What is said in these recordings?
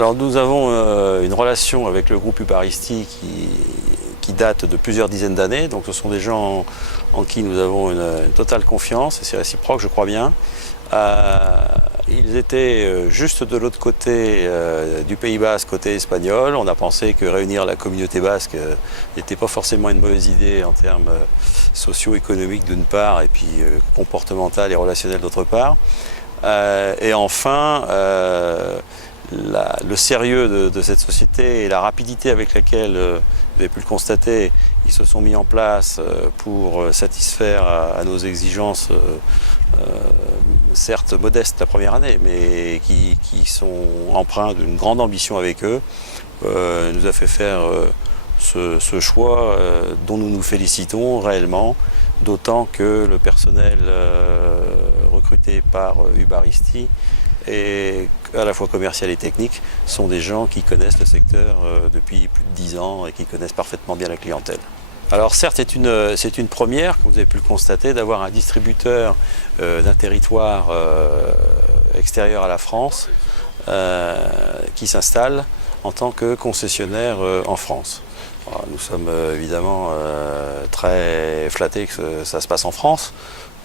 Alors nous avons une relation avec le groupe Hubaristi qui date de plusieurs dizaines d'années. Donc ce sont des gens en qui nous avons une totale confiance et c'est réciproque, je crois bien. Ils étaient juste de l'autre côté du Pays Basque, côté espagnol. On a pensé que réunir la communauté basque n'était pas forcément une mauvaise idée en termes socio-économiques d'une part et puis comportemental et relationnel d'autre part. Et enfin, le sérieux de cette société et la rapidité avec laquelle, vous avez pu le constater, ils se sont mis en place pour satisfaire à nos exigences, certes modestes la première année, mais qui sont empreints d'une grande ambition avec eux, nous a fait faire ce choix dont nous nous félicitons réellement, d'autant que le personnel recruté par Hubaristi et à la fois commercial et technique sont des gens qui connaissent le secteur depuis plus de 10 ans et qui connaissent parfaitement bien la clientèle. Alors certes, c'est une première, comme vous avez pu le constater, d'avoir un distributeur d'un territoire extérieur à la France qui s'installe en tant que concessionnaire en France. Alors, nous sommes évidemment très flattés que ça se passe en France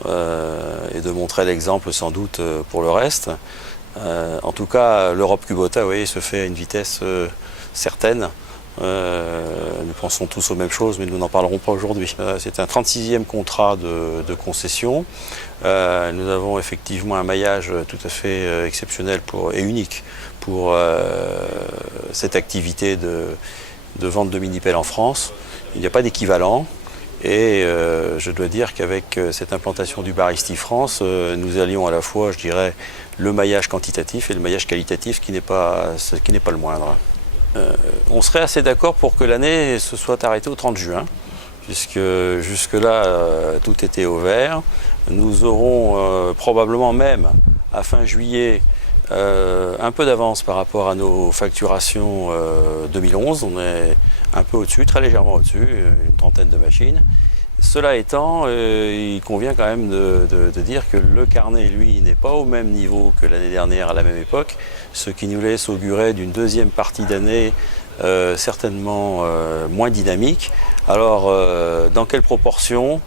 et de montrer l'exemple sans doute pour le reste. En tout cas, l'Europe Kubota, vous voyez, se fait à une vitesse certaine. Nous pensons tous aux mêmes choses, mais nous n'en parlerons pas aujourd'hui. C'est un 36e contrat de concession. Nous avons effectivement un maillage tout à fait exceptionnel et unique pour cette activité de vente de mini-pelles en France. Il n'y a pas d'équivalent. Et je dois dire qu'avec cette implantation d'Hubaristi France, nous allions à la fois, je dirais, le maillage quantitatif et le maillage qualitatif, qui n'est pas le moindre. On serait assez d'accord pour que l'année se soit arrêtée au 30 juin, puisque jusque-là, tout était au vert. Nous aurons probablement même, à fin juillet, un peu d'avance par rapport à nos facturations 2011. On est un peu au-dessus, très légèrement au-dessus, une trentaine de machines. Cela étant, il convient quand même de dire que le carnet, lui, n'est pas au même niveau que l'année dernière à la même époque, ce qui nous laisse augurer d'une deuxième partie d'année certainement moins dynamique. Alors, dans quelle proportion ?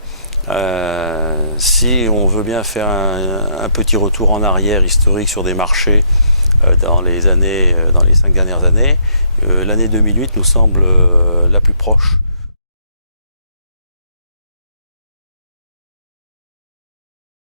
Si on veut bien faire un petit retour en arrière historique sur des marchés dans les 5 dernières années, l'année 2008 nous semble la plus proche